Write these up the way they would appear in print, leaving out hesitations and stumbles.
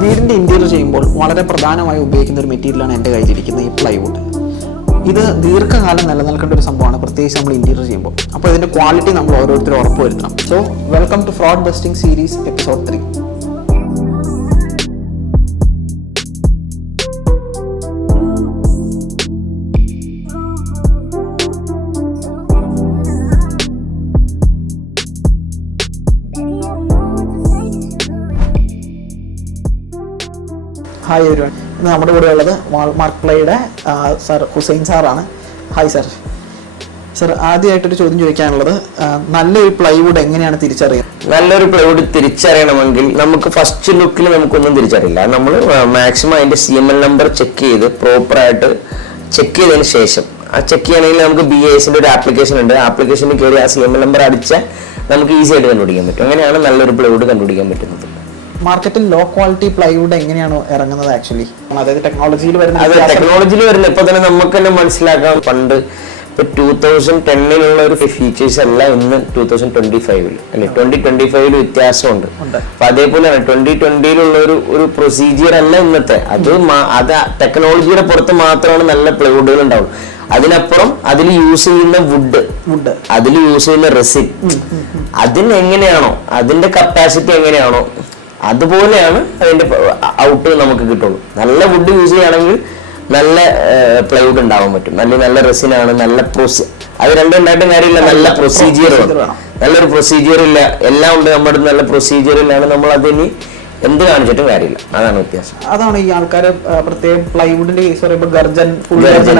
വീടിൻ്റെ ഇൻറ്റീരിയർ ചെയ്യുമ്പോൾ വളരെ പ്രധാനമായി ഉപയോഗിക്കുന്ന ഒരു മെറ്റീരിയലാണ് എൻ്റെ കയ്യിലിരിക്കുന്ന ഈ പ്ലൈവുഡ്. ഇത് ദീർഘകാലം നിലനിൽക്കേണ്ട ഒരു സംഭവമാണ്, പ്രത്യേകിച്ച് നമ്മൾ ഇൻറ്റീരിയർ ചെയ്യുമ്പോൾ. അപ്പോൾ ഇതിൻ്റെ ക്വാളിറ്റി നമ്മൾ ഓരോരുത്തരും ഉറപ്പുവരുത്തണം. So welcome to fraud busting series episode 3. Hi everyone. ഇന്ന് നമ്മുടെ കൂടെ ഉള്ളത് വാൾമാർക്ക് പ്ലേയുടെ സർ ഹുസൈൻ സാറാണ്. Hi sir. സർ, ആദ്യമായിട്ടൊരു ചോദ്യം ചോദിക്കാനുള്ളത്, നല്ലൊരു പ്ലൈവുഡ് എങ്ങനെയാണ് തിരിച്ചറിയുന്നത്? നല്ലൊരു പ്ലൈവുഡ് തിരിച്ചറിയണമെങ്കിൽ നമുക്ക് ഫസ്റ്റ് ലുക്കിൽ നമുക്കൊന്നും തിരിച്ചറിയില്ല. നമ്മൾ മാക്സിമം അതിന്റെ CML നമ്പർ ചെക്ക് ചെയ്ത് പ്രോപ്പറായിട്ട് ചെക്ക് ചെയ്തതിന് ശേഷം, ആ ചെക്ക് ചെയ്യണമെങ്കിൽ നമുക്ക് BASന്റെ ഒരു ആപ്ലിക്കേഷൻ ഉണ്ട്. ആപ്ലിക്കേഷനിൽ കയറി ആ CML നമ്പർ അടിച്ചാൽ നമുക്ക് ഈസി ആയിട്ട് കണ്ടുപിടിക്കാൻ പറ്റും. അങ്ങനെയാണ് നല്ലൊരു പ്ലൈവുഡ് കണ്ടുപിടിക്കാൻ പറ്റുന്നത്. മാർക്കറ്റിൽ ലോ ക്വാളിറ്റി പ്ലൈവുഡ് എങ്ങനെയാണ് ഇറങ്ങുന്നത് ആക്ച്വലി? അതായത് ടെക്നോളജിയിൽ വരുന്ന ഇപ്പൊ തന്നെ നമുക്ക് തന്നെ മനസ്സിലാക്കാം. പണ്ട് ഇപ്പൊ 2010 ഒരു ഫീച്ചേഴ്സ് അല്ല ഇന്ന് 2025 അല്ലെ 2025 വ്യത്യാസമുണ്ട്. അപ്പൊ അതേപോലെയാണ് 2020 ഒരു പ്രൊസീജിയർ അല്ല ഇന്നത്തെ. അത് ടെക്നോളജിയുടെ പുറത്ത് മാത്രമാണ് നല്ല പ്ലൈവുഡുകൾ ഉണ്ടാവും. അതിനപ്പുറം അതിൽ യൂസ് ചെയ്യുന്ന വുഡ്, അതിൽ യൂസ് ചെയ്യുന്ന റെസിൻ, അതിനെങ്ങനെയാണോ അതിന്റെ കപ്പാസിറ്റി എങ്ങനെയാണോ അതുപോലെയാണ് അതിന്റെ ഔട്ട് നമുക്ക് കിട്ടുള്ളൂ. നല്ല വുഡ് യൂസ് ചെയ്യുകയാണെങ്കിൽ നല്ല പ്ലൈവുഡ് ഉണ്ടാവാൻ പറ്റും. നല്ല റെസിനാണ്, നല്ല അത് രണ്ടും ഉണ്ടായിട്ടും കാര്യമില്ല. നല്ല പ്രൊസീജിയർ വേണം. നല്ലൊരു പ്രൊസീജിയർ ഇല്ല, എല്ലാം ഉണ്ട് നമ്മുടെ നല്ല പ്രൊസീജിയർ ഇല്ലാണ് നമ്മൾ അതിന് എന്ത് കാണിച്ചിട്ടും കാര്യമില്ല. അതാണ് വ്യത്യാസം. അതാണ് ഈ ആൾക്കാര് പ്രത്യേകം പ്ലൈവുഡിന്റെ കേസ് പറയുമ്പോൾ ഗർജൻ, ഫുൾ ഗർജൻ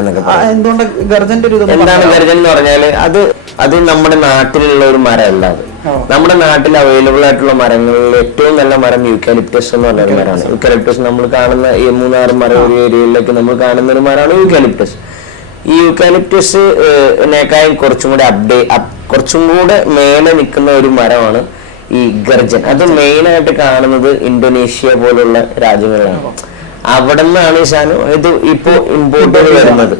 എന്നൊക്കെ എന്തുകൊണ്ട് ഗർജന്റെ ഒരു എന്താണ് ഗർജൻ എന്ന് പറഞ്ഞാല് അത് നമ്മുടെ നാട്ടിലുള്ള ഒരു മരമല്ല. അത് നമ്മുടെ നാട്ടിൽ അവൈലബിൾ ആയിട്ടുള്ള മരങ്ങളിൽ ഏറ്റവും നല്ല മരം യൂക്കാലിപ്റ്റസ് എന്ന് പറഞ്ഞ ഒരു മരമാണ്. യൂക്കാലിപ്റ്റസ് നമ്മൾ കാണുന്ന ഈ 3-6 മരം ഒരു ഏരിയയിലേക്ക് നമ്മൾ കാണുന്ന ഒരു മരമാണ് യൂക്കാലിപ്റ്റസ്. ഈ യൂക്കാലിപ്റ്റസിനേക്കാളും കുറച്ചും കൂടെ മേലെ നിൽക്കുന്ന ഒരു മരമാണ് ഈ ഗർജൻ. അത് മെയിൻ ആയിട്ട് കാണുന്നത് ഇന്തോനേഷ്യ പോലുള്ള രാജ്യങ്ങളിലാണ്. അവിടെ നിന്നാണ് ഈ സാധനം ഇത് ഇപ്പോ ഇമ്പോർട്ട് വരുന്നത്.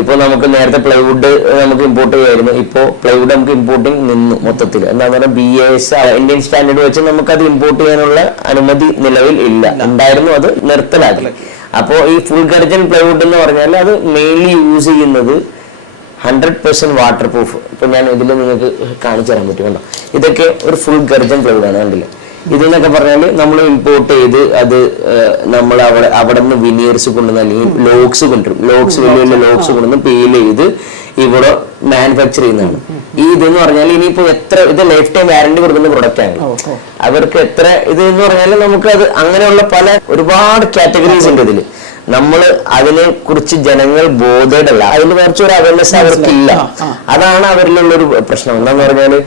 ഇപ്പൊ നമുക്ക് നേരത്തെ പ്ലൈവുഡ് നമുക്ക് ഇമ്പോർട്ട് ചെയ്യായിരുന്നു. ഇപ്പോ പ്ലൈവുഡ് നമുക്ക് ഇമ്പോർട്ടിങ് നിന്നു മൊത്തത്തിൽ. എന്താ പറയുക, BAS ഇന്ത്യൻ സ്റ്റാൻഡേർഡ് വെച്ച് നമുക്ക് അത് ഇമ്പോർട്ട് ചെയ്യാനുള്ള അനുമതി നിലവിൽ ഇല്ല. ഉണ്ടായിരുന്നു, അത് നിർത്തലാക്കി. അപ്പോ ഈ ഫുൾ ഗർജൻ പ്ലൈവുഡ് എന്ന് പറഞ്ഞാൽ അത് മെയിൻലി യൂസ് ചെയ്യുന്നത് 100% വാട്ടർ പ്രൂഫ്. ഇപ്പൊ ഞാൻ ഇതിൽ നിങ്ങൾക്ക് കാണിച്ചു തരാൻ പറ്റുമല്ലോ. ഇതൊക്കെ ഒരു ഫുൾ ഗർജൻ പ്ലൈവുഡ് ആണ്, കണ്ടില്ലേ? ഇതെന്നൊക്കെ പറഞ്ഞാൽ നമ്മൾ ഇമ്പോർട്ട് ചെയ്ത് അത് നമ്മൾ അവിടെ നിന്ന് വിനിയേഴ്സ് കൊണ്ടുവന്ന് അല്ലെങ്കിൽ ലോക്സ് കൊണ്ടുവരും. വലിയ ലോക്സ് കൊണ്ടുവന്ന് പീൽ ചെയ്ത് ഇവിടെ മാനുഫാക്ചർ ചെയ്യുന്നതാണ്. ഈ ഇതെന്ന് പറഞ്ഞാൽ ഇനിയിപ്പോ ഇത് ലൈഫ് ടൈം വാറന്റി കൊടുക്കുന്ന പ്രൊഡക്റ്റ് ആണ്. അവർക്ക് എത്ര ഇത് എന്ന് പറഞ്ഞാൽ നമുക്ക് അത് അങ്ങനെയുള്ള ഒരുപാട് കാറ്റഗറീസ് ഉണ്ട് ഇതിൽ. നമ്മൾ അതിനെ കുറിച്ച് ജനങ്ങൾ ബോധേഡല്ല, അതിന് കുറച്ച് ഒരു അവയർനെസ് അവർക്കില്ല. അതാണ് അവരിലുള്ള ഒരു പ്രശ്നം. എന്താന്ന് പറഞ്ഞാല്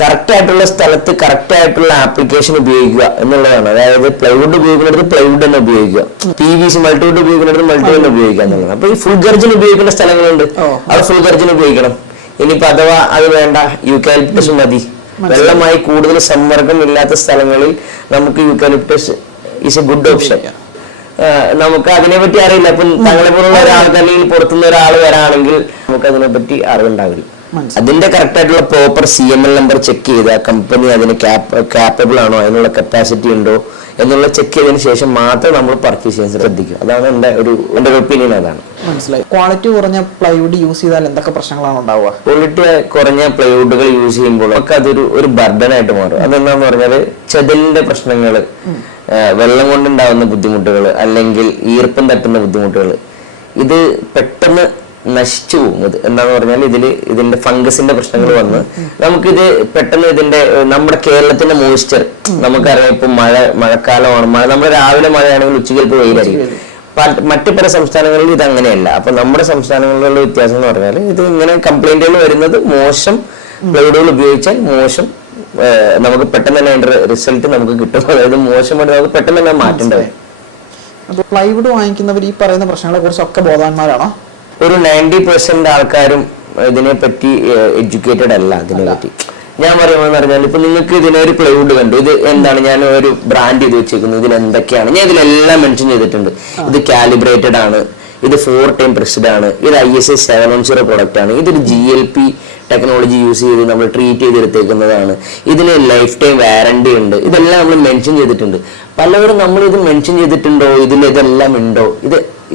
കറക്റ്റ് ആയിട്ടുള്ള സ്ഥലത്ത് കറക്റ്റ് ആയിട്ടുള്ള ആപ്ലിക്കേഷൻ ഉപയോഗിക്കുക എന്നുള്ളതാണ്. അതായത് പ്ലൈവുഡ് ഉപയോഗിക്കുന്നിടത്ത് പ്ലൈവുഡ് തന്നെ ഉപയോഗിക്കുക, PVC മൾട്ടിവുഡ് ഉപയോഗിക്കുന്നിടത്ത് മൾട്ടിവുഡ് തന്നെ ഉപയോഗിക്കുക എന്നുള്ളതാണ്. അപ്പൊ ഈ ഫുൾ ഗർജൻ ഉപയോഗിക്കുന്ന സ്ഥലങ്ങളുണ്ട്, അവർ ഫുൾ ഗർജൻ ഉപയോഗിക്കണം. ഇനിയിപ്പോ അഥവാ അത് വേണ്ട, യൂക്കാലിപ്റ്റസ് മതി. വെള്ളമായി കൂടുതൽ സമ്മർദ്ദം ഇല്ലാത്ത സ്ഥലങ്ങളിൽ നമുക്ക് eucalyptus is A good option. നമുക്ക് അതിനെപ്പറ്റി അറിയില്ല. ഇപ്പം തങ്ങളെ പോലുള്ള ഒരാൾക്ക് അല്ലെങ്കിൽ പുറത്തുനിന്ന് ഒരാൾ വരാണെങ്കിൽ നമുക്ക് അതിനെപ്പറ്റി അറിവുണ്ടാവില്ല. അതിന്റെ കറക്റ്റ് ആയിട്ടുള്ള പ്രോപ്പർ CML നമ്പർ ചെക്ക് ചെയ്ത് ആ കമ്പനി അതിന് കാപ്പബിൾ ആണോ, അതിനുള്ള കപ്പാസിറ്റി ഉണ്ടോ എന്നുള്ള ചെക്ക് ചെയ്തതിനു ശേഷം മാത്രം നമ്മൾ പർച്ചേസ് ചെയ്യാൻ ശ്രദ്ധിക്കും. അതാണ് എന്റെ ഒരു ഒപ്പീനിയൻ. അതാണ്. മനസ്സിലായി. ക്വാളിറ്റി കുറഞ്ഞ പ്ലൈവുഡ് യൂസ് ചെയ്താൽ എന്തൊക്കെ പ്രശ്നങ്ങളാണ് ഉണ്ടാവുക? ക്വാളിറ്റി കുറഞ്ഞ പ്ലൈവുഡുകൾ യൂസ് ചെയ്യുമ്പോൾ നമുക്ക് അതൊരു ബർഡനായിട്ട് മാറും. അതെന്താന്ന് പറഞ്ഞാല് ചെതലിന്റെ പ്രശ്നങ്ങൾ, വെള്ളം കൊണ്ടുണ്ടാവുന്ന ബുദ്ധിമുട്ടുകൾ, അല്ലെങ്കിൽ ഈർപ്പം തട്ടുന്ന ബുദ്ധിമുട്ടുകൾ, ഇത് പെട്ടെന്ന് നശിച്ചു പോകും. ഇത് എന്താന്ന് പറഞ്ഞാൽ ഇതിന്റെ ഫംഗസിന്റെ പ്രശ്നങ്ങൾ വന്ന് നമുക്കിത് പെട്ടെന്ന് നമ്മുടെ കേരളത്തിന്റെ മോയ്സ്ചർ നമുക്കറിയാം. ഇപ്പൊ മഴക്കാലമാണ്. നമ്മുടെ രാവിലെ മഴയാണെങ്കിൽ ഉച്ചയ്ക്ക് ചിലപ്പോൾ വെയിലായിരിക്കും. മറ്റു പല സംസ്ഥാനങ്ങളിൽ ഇത് അങ്ങനെയല്ല. അപ്പൊ നമ്മുടെ സംസ്ഥാനങ്ങളിലുള്ള വ്യത്യാസം എന്ന് പറഞ്ഞാൽ ഇത് ഇങ്ങനെ കംപ്ലൈന്റുകൾ വരുന്നത് മോശം പ്ലൈവുഡുകൾ ഉപയോഗിച്ചാൽ മോശം നമുക്ക് പെട്ടെന്ന് തന്നെ അതിന്റെ റിസൾട്ട് നമുക്ക് കിട്ടും. അതായത് മോശമായിട്ട് നമുക്ക് പെട്ടെന്ന് തന്നെ മാറ്റേണ്ടത്. പ്ലൈവുഡ് വാങ്ങിക്കുന്നവർ ഈ പറയുന്ന പ്രശ്നങ്ങളെ കുറിച്ചൊക്കെ ബോധവാന്മാരാണോ? ഒരു 90% ആൾക്കാരും ഇതിനെപ്പറ്റി എഡ്യൂക്കേറ്റഡ് അല്ല. അതിനെപ്പറ്റി ഞാൻ പറയുമ്പോൾ പറഞ്ഞാൽ ഇപ്പൊ നിങ്ങൾക്ക് ഇതിനൊരു പ്ലൈവുഡ് കണ്ടു, ഇത് എന്താണ്, ഞാൻ ഒരു ബ്രാൻഡ് ചെയ്ത് വെച്ചേക്കുന്നത്, ഇതിൽ എന്തൊക്കെയാണ്, ഞാൻ ഇതിലെല്ലാം മെൻഷൻ ചെയ്തിട്ടുണ്ട്. ഇത് കാലിബ്രേറ്റഡ് ആണ്, ഇത് 4 ടൈം പ്രസ്ഡ് ആണ്, ഇത് ISO 710 പ്രൊഡക്റ്റ് ആണ്, ഇതൊരു GLP ടെക്നോളജി യൂസ് ചെയ്ത് നമ്മൾ ട്രീറ്റ് ചെയ്തെടുത്തേക്കുന്നതാണ്, ഇതിന് ലൈഫ് ടൈം വാറണ്ടി ഉണ്ട്, ഇതെല്ലാം നമ്മൾ മെൻഷൻ ചെയ്തിട്ടുണ്ട്. പലവരും നമ്മൾ ഇത് മെൻഷൻ ചെയ്തിട്ടുണ്ടോ, ഇതിൽ ഇതെല്ലാം ഉണ്ടോ,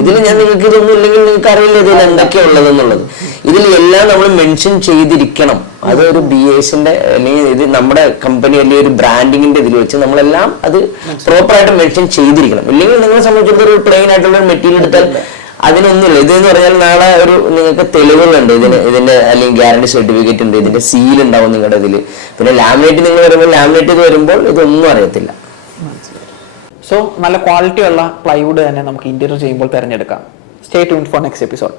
ഇതിൽ ഞാൻ നിങ്ങൾക്ക് ഇതൊന്നും ഇല്ലെങ്കിൽ നിങ്ങൾക്ക് അറിയില്ല ഇതിൽ എന്തൊക്കെയാ ഉള്ളതെന്നുള്ളത്. ഇതിൽ എല്ലാം നമ്മൾ മെൻഷൻ ചെയ്തിരിക്കണം. അതൊരു BASന്റെ അല്ലെങ്കിൽ ഇത് നമ്മുടെ കമ്പനി അല്ലെങ്കിൽ ഒരു ബ്രാൻഡിങ്ങിന്റെ ഇതിൽ വെച്ച് നമ്മളെല്ലാം അത് പ്രോപ്പറായിട്ട് മെൻഷൻ ചെയ്തിരിക്കണം. ഇല്ലെങ്കിൽ നിങ്ങളെ സംബന്ധിച്ചിടത്തോളം ഒരു പ്ലെയിൻ ആയിട്ടുള്ള ഒരു മെറ്റീരിയൽ എടുത്താൽ അതിനൊന്നുമില്ല. ഇതെന്ന് പറഞ്ഞാൽ നാളെ ഒരു നിങ്ങൾക്ക് തെളിവുകളുണ്ട്, ഇതിന്റെ അല്ലെങ്കിൽ ഗ്യാരണ്ടി സർട്ടിഫിക്കറ്റ് ഉണ്ട്, ഇതിന്റെ സീൽ ഉണ്ടാവും നിങ്ങളുടെ ഇതിൽ. പിന്നെ ലാമിനേറ്റ് നിങ്ങൾ വരുമ്പോൾ ലാമിനേറ്റ് ചെയ്ത് വരുമ്പോൾ ഇതൊന്നും അറിയത്തില്ല. സോ നല്ല ക്വാളിറ്റി ഉള്ള പ്ലൈവുഡ് തന്നെ നമുക്ക് ഇന്റീരിയർ ചെയ്യുമ്പോൾ തിരഞ്ഞെടുക്കാം. Stay tuned for next episode.